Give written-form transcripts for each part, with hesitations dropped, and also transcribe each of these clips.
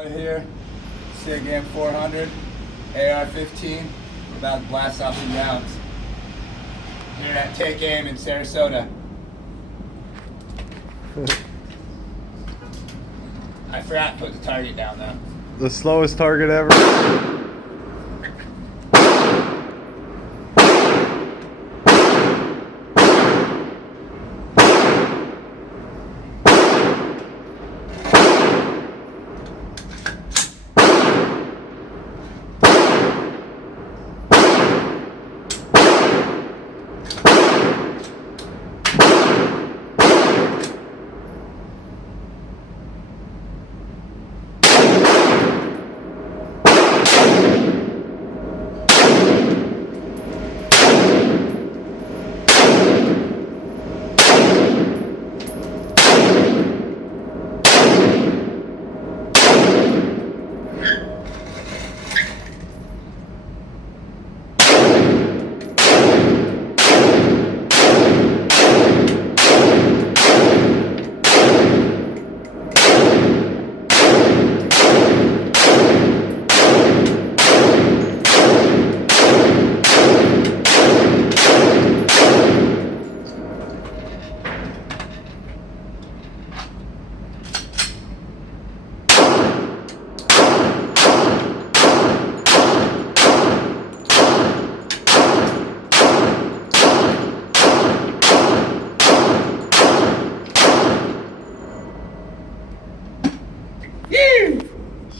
Right here, SIG M400, AR-15, about to blast off some rounds. Here at Take Aim in Sarasota. I forgot to put the target down though. The slowest target ever.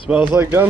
Smells like gun.